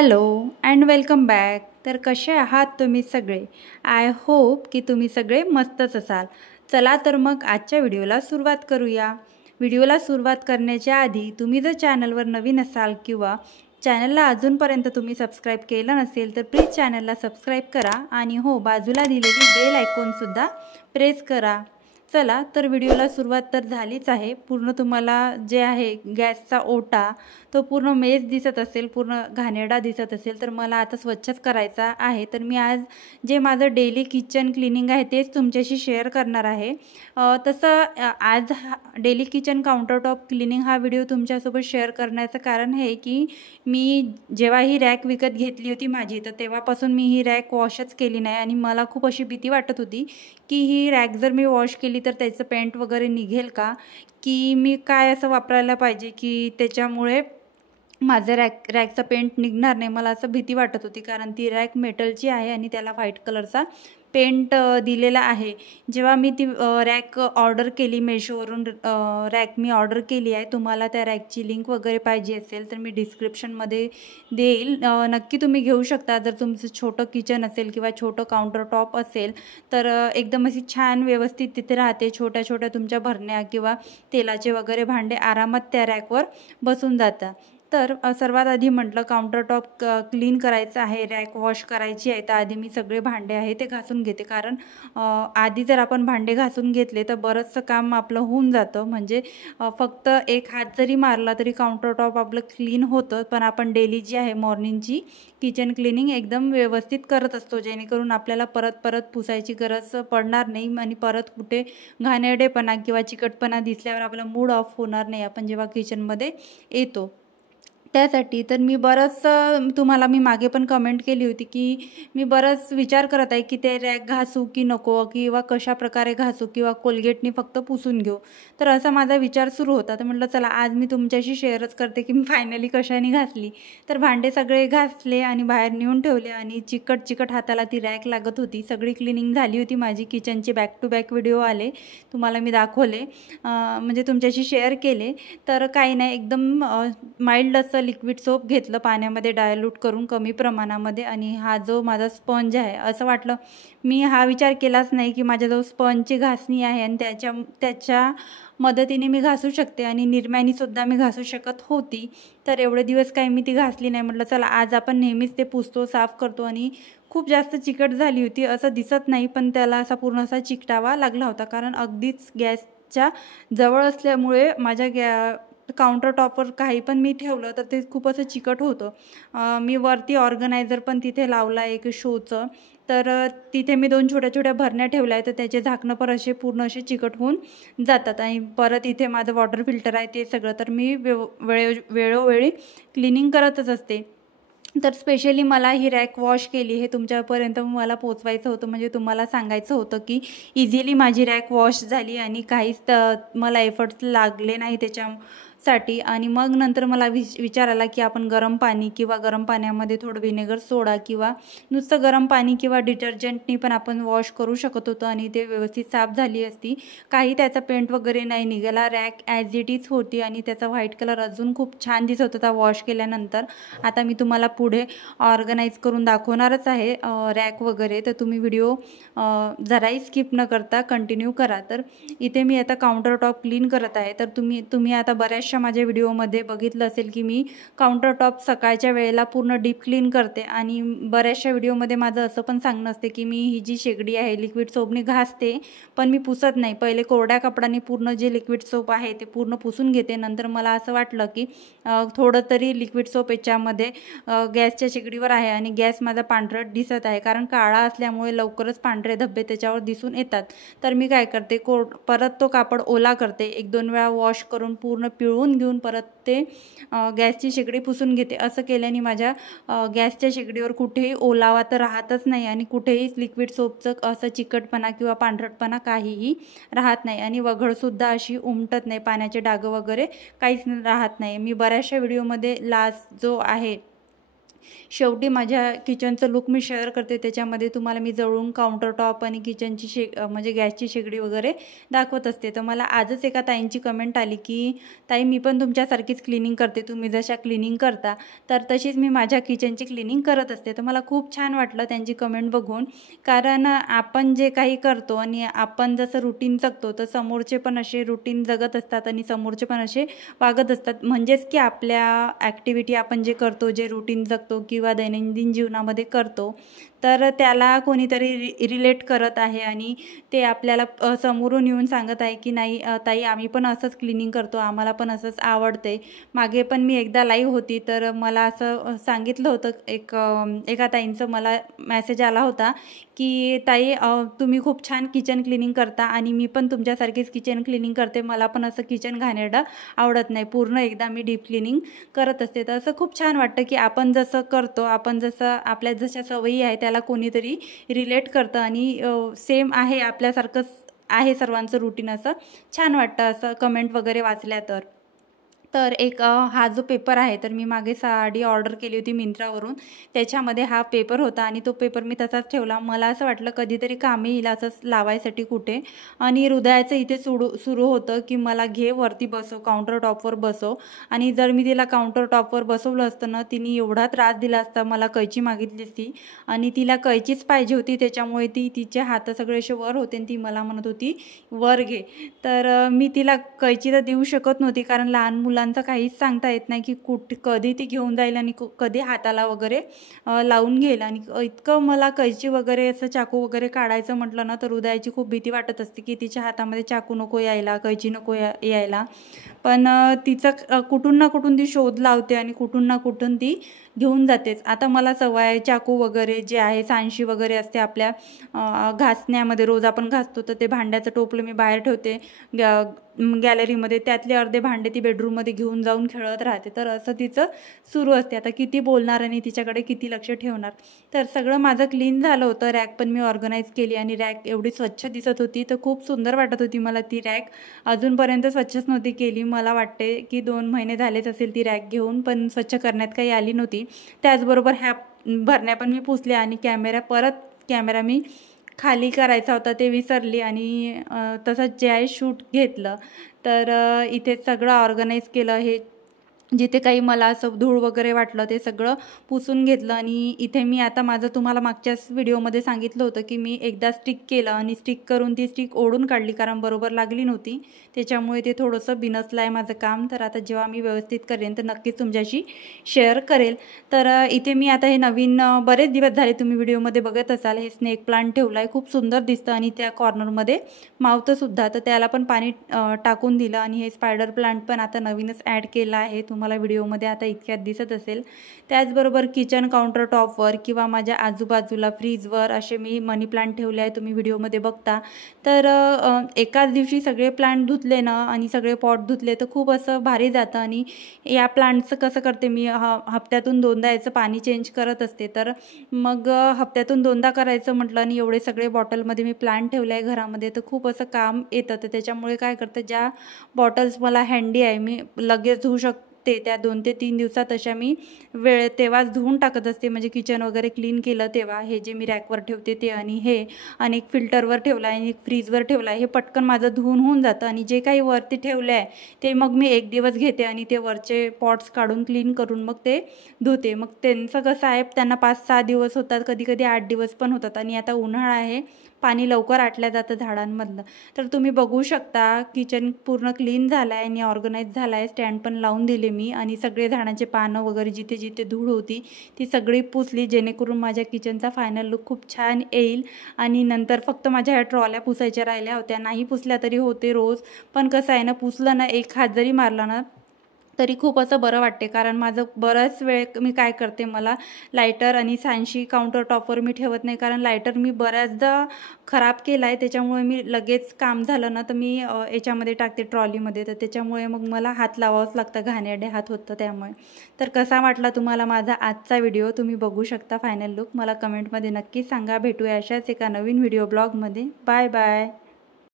Hello and welcome back. तर कसे आहात तुम्ही सगळे? आय होप की तुम्ही सगळे मस्तच असाल. चला तर मग आजच्या व्हिडिओला सुरुवात करूया. व्हिडिओला सुरुवात करण्याच्या आधी तुम्ही जर चॅनलवर नवीन असाल किंवा चॅनलला अजूनपर्यंत तुम्ही सबस्क्राईब केलं नसेल तर प्लीज चॅनलला सबस्क्राईब करा आणि हो बाजूला दिलेली बेल आयकॉनसुद्धा प्रेस करा. चला तर व्हिडिओला सुरुवात तर झालीच आहे. पूर्ण तुम्हाला जे आहे गॅसचा ओटा तो पूर्ण मेस दिसत असेल, पूर्ण घाणेरडा दिसत असेल तर मला आता स्वच्छच करायचा आहे. तर मी आज जे माझं डेली किचन क्लिनिंग आहे तेच तुमच्याशी शेअर करणार आहे. आज डेली किचन काउंटरटॉप क्लिनिंग हा व्हिडिओ तुमच्यासोबत शेअर करण्याचं कारण हे की मी जेव्हा ही रॅक विकत घेतली होती माझी तर तेव्हापासून मी ही रॅक वॉशच केली नाही आणि मला खूप अशी भीती वाटत होती की ही रॅक जर मी वॉश केली तर त्याचं पेंट वगैरे निघेल का, की मी काय असं वापरायला पाहिजे की त्याच्यामुळे माझं रॅकचा पेंट निघणार नाही. मला असं भीती वाटत होती कारण ती रॅक मेटलची आहे आणि त्याला व्हाईट कलरचा पेंट दिलेला आहे. जेव्हा मी ती रॅक ऑर्डर केली मेशोवरून, रॅक मी ऑर्डर केली आहे. तुम्हाला त्या रॅकची लिंक वगैरे पाहिजे असेल तर मी डिस्क्रिप्शनमध्ये देईल. नक्की तुम्ही घेऊ शकता. जर तुमचं छोटं किचन असेल किंवा छोटं काउंटर टॉप असेल तर एकदम अशी छान व्यवस्थित तिथे राहते. छोट्या छोट्या तुमच्या भरण्या किंवा तेलाचे वगैरे भांडे आरामात त्या रॅकवर बसून जातात. तर सर्वात आधी म्हटलं काउंटर टॉप क्लीन करायचं आहे, रॅक वॉश करायची आहे, तर आधी मी सगळे भांडे आहे ते घासून घेते. कारण आधी जर आपण भांडे घासून घेतले तर बरंचसं काम आपलं होऊन जातं. म्हणजे फक्त एक हात जरी मारला तरी काउंटर टॉप आपलं क्लीन होतं. पण आपण डेली जी आहे मॉर्निंगची किचन क्लिनिंग एकदम व्यवस्थित करत असतो, जेणेकरून आपल्याला परत परत पुसायची गरज पडणार नाही आणि परत कुठे घाणेरडेपणा किंवा चिकटपणा दिसल्यावर आपला मूड ऑफ होणार नाही आपण जेव्हा किचनमध्ये येतो. त्यासाठी तर मी तुम्हाला मी मागे पण कमेंट केली होती की मी बरंच विचार करत आहे की ते रॅक घासू की नको किंवा कशा प्रकारे घासू किंवा कोलगेटनी फक्त पुसून घेऊ. तर असा माझा विचार सुरू होता. तर म्हटलं चला आज मी तुमच्याशी शेअरच करते की मी फायनली कशाने घासली. तर भांडे सगळे घासले आणि बाहेर नेऊन ठेवले आणि चिकट हाताला ती रॅक लागत होती. सगळी क्लिनिंग झाली होती माझी. किचनचे बॅक टू बॅक व्हिडिओ आले, तुम्हाला मी दाखवले, म्हणजे तुमच्याशी शेअर केले. तर काही नाही, एकदम माइल्ड असं लिक्विड सोप घेतलं पाण्यामध्ये डायल्यूट करून कमी प्रमाणामध्ये. आणि हा जो माझा स्पंज आहे, असं वाटलं, मी हा विचार केलाच नाही की माझ्याजवळ स्पंजची घासणी आहे आणि त्याच्या मदतीने मी घासू शकते आणि निरम्यानीसुद्धा मी घासू शकत होती. तर एवढे दिवस काही मी ती घासली नाही. म्हटलं चला आज आपण नेहमीच ते पुसतो, साफ करतो आणि खूप जास्त चिकट झाली होती असं दिसत नाही, पण त्याला असा पूर्ण असा चिकटावा लागला होता. कारण अगदीच गॅसच्या जवळ असल्यामुळे माझ्या काउंटर टॉपवर काही पण मी ठेवलं तर ते खूप असं चिकट होतं. मी वरती ऑर्गनायझर पण तिथे लावला एक शोचं. तर तिथे मी 2 छोट्या छोट्या भरण्या ठेवल्या आहेत, तर त्याचे झाकणं पण असे पूर्ण असे चिकट होऊन जातात. आणि परत इथे माझं वॉटर फिल्टर आहे ते सगळं. तर मी वेळोवेळी क्लिनिंग करतच असते. तर स्पेशली मला ही रॅक वॉश केली हे तुमच्यापर्यंत मला पोचवायचं होतं. म्हणजे तुम्हाला सांगायचं होतं की इझिली माझी रॅक वॉश झाली आणि काहीच मला एफर्ट्स लागले नाही त्याच्यासाठी. आणि मग नंतर मला विचार आला की आपण गरम पाणी किंवा गरम पाण्यामध्ये थोडं व्हिनेगर सोडा किंवा नुसतं गरम पाणी किंवा डिटर्जंटनी पण आपण वॉश करू शकत होतो आणि ते व्यवस्थित साफ झाली असती. काही त्याचा पेंट वगैरे नाही निघाला. रॅक ॲज इट इज होती आणि त्याचा व्हाईट कलर अजून खूप छान दिसत होता वॉश केल्यानंतर. आता मी तुम्हाला पुढे ऑर्गनाईज करून दाखवणारच आहे रॅक वगैरे. तर तुम्ही व्हिडिओ जराही स्किप न करता कंटिन्यू करा. तर इथे मी आता काउंटर टॉप क्लीन करत आहे. तर तुम्ही आता बऱ्याचशा माझ्या व्हिडिओमध्ये बघितलं असेल की मी काउंटर टॉप सकाळच्या वेळेला पूर्ण डीप क्लीन करते. आणि बऱ्याचशा व्हिडिओमध्ये माझं असं पण सांगणं असते की मी ही जी शेगडी आहे लिक्विड सोपने घासते पण मी पुसत नाही. पहिले कोरड्या कपड्याने पूर्ण जे लिक्विड सोप आहे ते पूर्ण पुसून घेते. नंतर मला असं वाटलं की थोडं तरी लिक्विड सोप याच्यामध्ये गॅसच्या शेगडीवर आहे आणि गॅस माझा पांढरट दिसत आहे. कारण काळा असल्यामुळे लवकरच पांढरे धब्बे त्याच्यावर दिसून येतात. तर मी काय करते, परत तो कापड ओला करते, 1-2 वेळा वॉश करून पूर्ण पिळून घेऊन परत ते गॅसची शेगडी पुसून घेते. असं केल्याने माझ्या गॅसच्या शेगडीवर कुठेही ओलावा तर राहतच नाही आणि कुठेही लिक्विड सोपचं असं चिकटपणा किंवा पांढरटपणा काहीही राहत नाही आणि वघडसुद्धा अशी उमटत नाही, पाण्याचे डाग वगैरे काहीच राहत नाही. मी बऱ्याचशा व्हिडिओमध्ये लास्ट जो आहे शेवटी माझ्या किचनचं लुक मी शेअर करते, त्याच्यामध्ये तुम्हाला मी जवळून काउंटर टॉप आणि किचनची म्हणजे गॅसची शेगडी वगैरे दाखवत असते. तर मला आजच एका ताईंची कमेंट आली की ताई मी पण तुमच्यासारखीच क्लिनिंग करते, तुम्ही जशा क्लिनिंग करता तर तशीच मी माझ्या किचनची क्लिनिंग करत असते. तर मला खूप छान वाटलं त्यांची कमेंट बघून, कारण आपण जे काही करतो आणि आपण जसं रुटीन जगतो तर समोरचे पण असे रुटीन जगत असतात आणि समोरचे पण असे वागत असतात. म्हणजेच की आपल्या ॲक्टिव्हिटी आपण जे करतो, जे रुटीन जगतो किंवा दैनंदिन जीवनामध्ये करतो तर त्याला कोणीतरी रिलेट करत आहे आणि ते आपल्याला समोरून येऊन सांगत आहे की नाही ताई आम्ही पण असंच क्लिनिंग करतो, आम्हाला पण असंच आवडते. मागे पण मी एकदा लाईव्ह होती तर मला असं सांगितलं होतं, एका ताईंचं मला मेसेज आला होता की ताई तुम्ही खूप छान किचन क्लिनिंग करता आणि मी पण तुमच्यासारखीच किचन क्लिनिंग करते, मला पण असं किचन घाणेरडं आवडत नाही, पूर्ण एकदा मी डीप क्लिनिंग करत असते. तर असं खूप छान वाटतं की आपण जसं करतो, आपण जसं आपल्या जशा सवयी आहे त्याला कोणीतरी रिलेट करतं आणि सेम आहे आपल्यासारखंच आहे सर्वांचं रुटीन, असं छान वाटतं असं कमेंट वगैरे वाचल्या तर. तर एक हा जो पेपर आहे तर मी मागे साडी ऑर्डर केली होती मिंत्रावरून, त्याच्यामध्ये हा पेपर होता आणि तो पेपर मी तसाच ठेवला. मला असं वाटलं कधीतरी कामी येईल असंच लावायसाठी कुठे, आणि हृदयाचं इथे सुरू होतं की मला घे वरती बसव, काउंटर टॉपवर बसव. आणि जर मी तिला काउंटर टॉपवर बसवलं असतं ना, तिने एवढा त्रास दिला असता, मला कैची मागितली असती आणि तिला कैचीच पाहिजे होती, त्याच्यामुळे तिचे हात सगळे असे वर होते आणि ती मला म्हणत होती वर घे. तर मी तिला कैची तर देऊ शकत नव्हती, कारण लहान मुलांचं काहीच सांगता येत नाही की कधी ती घेऊन जाईल आणि कधी हाताला वगैरे लावून घेईल. आणि इतकं मला कैची वगैरे असं चाकू वगैरे काढायचं म्हटलं ना तर हृदयाची खूप भीती वाटत असते की तिच्या हातामध्ये चाकू नको यायला, कैची नको यायला. पण तिचं कुठून ना कुठून ती शोध लावते आणि कुठून ना कुठून ती घेऊन जातेच. आता मला सवय आहे, चाकू वगैरे जे आहे, सांडशी वगैरे असते आपल्या घासण्यामध्ये, रोज आपण घासतो तर ते भांड्याचं टोपलं मी बाहेर ठेवते गॅलरीमध्ये, त्यातले अर्धे भांडे ती बेडरूममध्ये घेऊन जाऊन खेळत राहते. तर असं तिचं सुरू असते. आता किती बोलणार आणि तिच्याकडे किती लक्ष ठेवणार. तर सगळं माझं क्लीन झालं होतं, रॅक पण मी ऑर्गनाईज केली आणि रॅक एवढी स्वच्छ दिसत होती, तर खूप सुंदर वाटत होती मला ती रॅक. अजूनपर्यंत स्वच्छच नव्हती केली, मला वाटते की 2 महिने झालेच असेल ती रॅक घेऊन, पण स्वच्छ करण्यात काही आली नव्हती. त्याचबरोबर ह्या भरण्या पण मी पुसल्या आणि कॅमेरा मी खाली करायचा होता ते विसरली आणि तसंच जे आहे शूट घेतलं. तर इथे सगळं ऑर्गनाईज केलं, हे जिथे काही मला असं धूळ वगैरे वाटलं ते सगळं पुसून घेतलं. आणि इथे मी आता माझं तुम्हाला मागच्याच व्हिडिओमध्ये सांगितलं होतं की मी एकदा स्टिक केलं आणि स्टिक करून ती स्टिक ओढून काढली, कारण बरोबर लागली नव्हती, त्याच्यामुळे ते थोडंसं बिनसलं आहे माझं काम. तर आता जेव्हा मी व्यवस्थित करेन तर नक्कीच तुमच्याशी शेअर करेल. तर इथे मी आता हे नवीन बरेच दिवस झाले तुम्ही व्हिडिओमध्ये बघत असाल, हे स्नेक प्लांट ठेवलं आहे, खूप सुंदर दिसतं आणि त्या कॉर्नरमध्ये मावतंसुद्धा, तर त्याला पण पाणी टाकून दिलं. आणि हे स्पायडर प्लांट पण आता नवीनच ॲड केलं आहे, मला व्हिडिओमध्ये आता इतक्यात दिसत असेल. त्याचबरोबर किचन काउंटर टॉपवर किंवा माझ्या आजूबाजूला फ्रीजवर असे मी मनी प्लांट ठेवले आहे, तुम्ही व्हिडिओमध्ये बघता. तर एकाच दिवशी सगळे प्लांट धुतले ना आणि सगळे पॉट धुतले तर खूप असं भारी जातं. आणि या प्लांटचं कसं करते मी, हप्त्यातून 2दा याचं पाणी चेंज करत असते. तर मग हप्त्यातून 2दा करायचं म्हटलं आणि एवढे सगळे बॉटलमध्ये मी प्लांट ठेवले आहे घरामध्ये, तर खूप असं काम येतं. तर त्याच्यामुळे काय करतं, ज्या बॉटल्स मला हँडी आहे मी लगेच धुवू शकते, त्या 2 ते 3 दिवसात अशा मी तेव्हाच धुवून टाकत असते. म्हणजे किचन वगैरे क्लीन केलं तेव्हा हे जे मी रॅकवर ठेवते ते, आणि हे आणि एक फिल्टरवर ठेवला आहे आणि एक फ्रीजवर ठेवला आहे, हे पटकन माझं धुवून होऊन जातं. आणि जे काही वरती ठेवलं आहे ते मग मी 1 दिवस घेते आणि ते वरचे पॉट्स काढून क्लीन करून मग ते धुते. मग त्यांचं कसं आहे, त्यांना 5-6 दिवस होतात, कधी कधी 8 दिवस पण होतात. आणि आता उन्हाळा आहे, पाणी लवकर आटल्या जातं झाडांमधलं. तर तुम्ही बघू शकता किचन पूर्ण क्लीन झालं आहे आणि ऑर्गनाईज झाला आहे. स्टँड पण लावून दिले मी आणि सगळे झाडांचे पानं वगैरे जिथे जिथे धूळ होती ती सगळी पुसली, जेणेकरून माझ्या किचनचा फायनल लुक खूप छान येईल. आणि नंतर फक्त माझ्या ह्या ट्रॉल्या पुसायच्या राहिल्या होत्या, नाही पुसल्या तरी होते रोज, पण कसं आहे ना, पुसलं ना, एक हात जरी मारला ना तरी खूप असं बरं वाटते. कारण माझं बराच वेळ मी काय करते, मला लायटर आणि सांडशी काउंटर टॉपवर मी ठेवत नाही, कारण लायटर मी बऱ्याचदा खराब केला आहे, त्याच्यामुळे मी लगेच काम झालं ना तर मी याच्यामध्ये टाकते, ट्रॉलीमध्ये. तर त्याच्यामुळे मग मला हात लावावंच लागतं, घाणेरडे हात होतं त्यामुळे. तर कसा वाटला तुम्हाला माझा आजचा व्हिडिओ, तुम्ही बघू शकता फायनल लुक, मला कमेंटमध्ये नक्की सांगा. भेटूया अशाच एका नवीन व्हिडिओ ब्लॉगमध्ये. Bye bye.